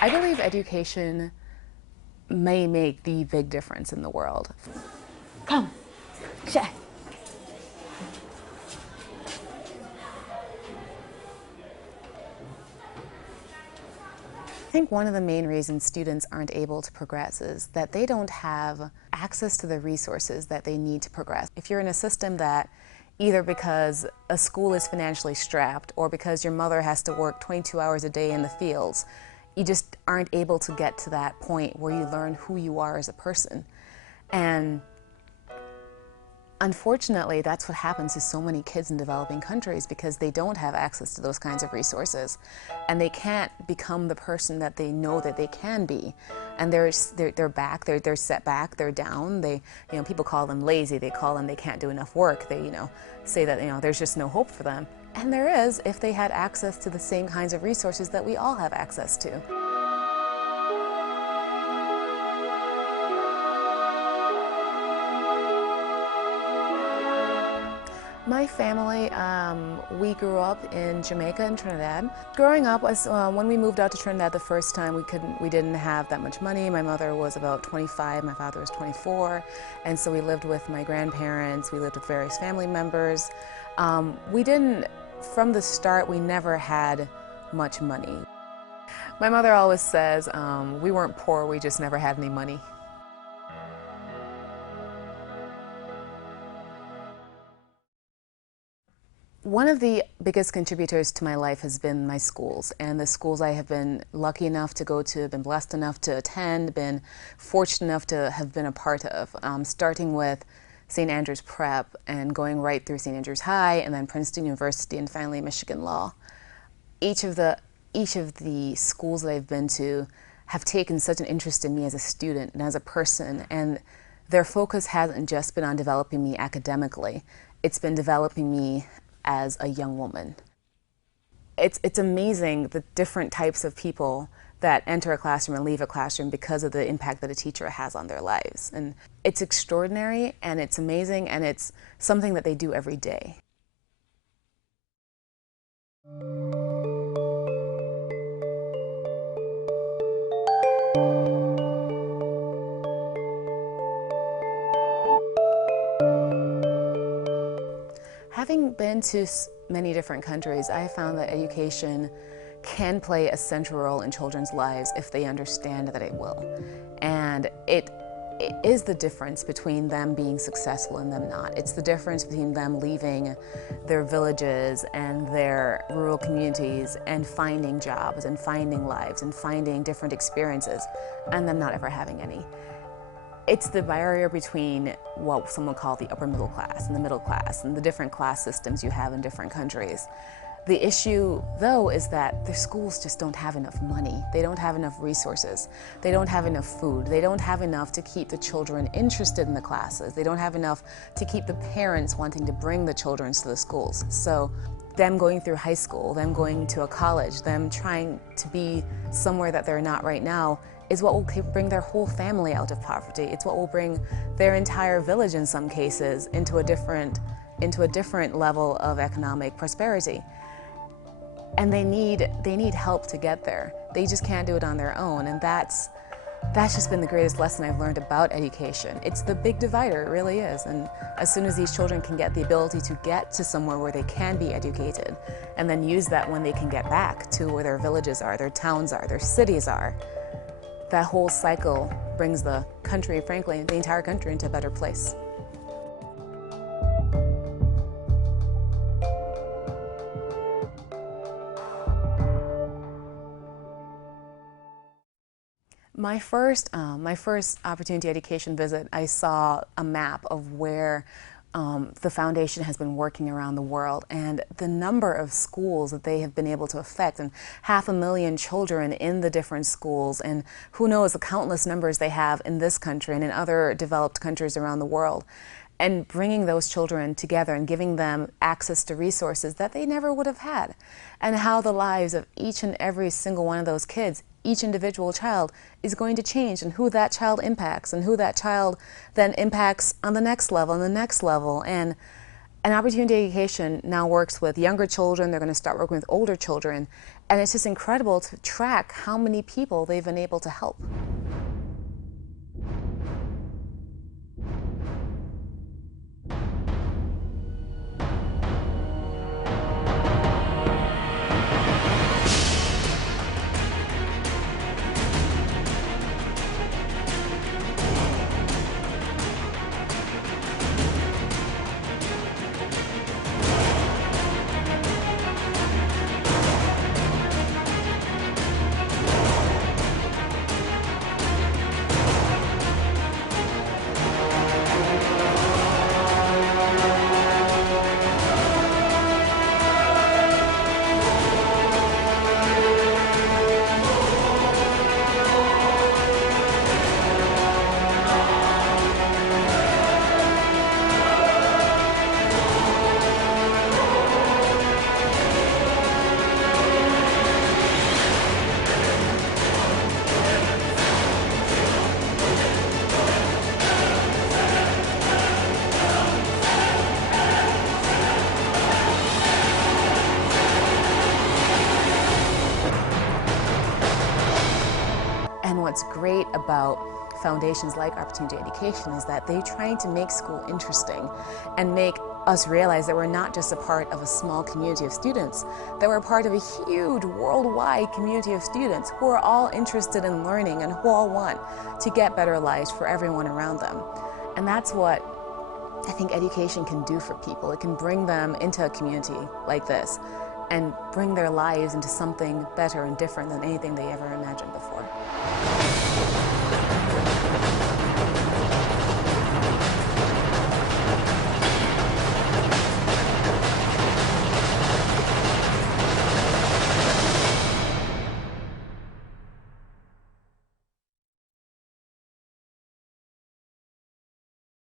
I believe education may make the big difference in the world. Come, Shay. I think one of the main reasons students aren't able to progress is that they don't have access to the resources that they need to progress. If you're in a system that either because a school is financially strapped or because your mother has to work 22 hours a day in the fields, you just aren't able to get to that point where you learn who you are as a person. And unfortunately, that's what happens to so many kids in developing countries because they don't have access to those kinds of resources and they can't become the person that they know that they can be. And they're back, they're set back, they're down. People call them lazy, they call them they can't do enough work. They, say that, there's just no hope for them. And there is if they had access to the same kinds of resources that we all have access to. My family, we grew up in Jamaica and Trinidad. Growing up, when we moved out to Trinidad the first time, we didn't have that much money. My mother was about 25, my father was 24, and so we lived with my grandparents, we lived with various family members. From the start, we never had much money. My mother always says, we weren't poor, we just never had any money. One of the biggest contributors to my life has been my schools, and the schools I have been lucky enough to go to, been blessed enough to attend, been fortunate enough to have been a part of, starting with St. Andrews Prep and going right through St. Andrews High and then Princeton University and finally Michigan Law. Each of the schools that I've been to have taken such an interest in me as a student and as a person, and their focus hasn't just been on developing me academically, it's been developing me as a young woman. It's amazing the different types of people that enter a classroom and leave a classroom because of the impact that a teacher has on their lives. And it's extraordinary and it's amazing and it's something that they do every day. Having been to many different countries, I have found that education can play a central role in children's lives if they understand that it will. And it is the difference between them being successful and them not. It's the difference between them leaving their villages and their rural communities and finding jobs and finding lives and finding different experiences and them not ever having any. It's the barrier between what some would call the upper middle class and the middle class and the different class systems you have in different countries. The issue, though, is that their schools just don't have enough money. They don't have enough resources. They don't have enough food. They don't have enough to keep the children interested in the classes. They don't have enough to keep the parents wanting to bring the children to the schools. So them going through high school, them going to a college, them trying to be somewhere that they're not right now is what will bring their whole family out of poverty. It's what will bring their entire village, in some cases, into a different level of economic prosperity. And they need help to get there. They just can't do it on their own, and that's just been the greatest lesson I've learned about education. It's the big divider, it really is. And as soon as these children can get the ability to get to somewhere where they can be educated, and then use that when they can get back to where their villages are, their towns are, their cities are, that whole cycle brings the country, frankly, the entire country into a better place. My first opportunity education visit, I saw a map of where the foundation has been working around the world and the number of schools that they have been able to affect, and 500,000 children in the different schools, and who knows the countless numbers they have in this country and in other developed countries around the world. And bringing those children together and giving them access to resources that they never would have had, and how the lives of each and every single one of those kids, each individual child, is going to change, and who that child impacts, and who that child then impacts on the next level and the next level. And an opportunity education now works with younger children. They're going to start working with older children, And it's just incredible to track how many people they've been able to help. And what's great about foundations like Opportunity Education is that they're trying to make school interesting and make us realize that we're not just a part of a small community of students, that we're part of a huge worldwide community of students who are all interested in learning and who all want to get better lives for everyone around them. And that's what I think education can do for people. It can bring them into a community like this and bring their lives into something better and different than anything they ever imagined before.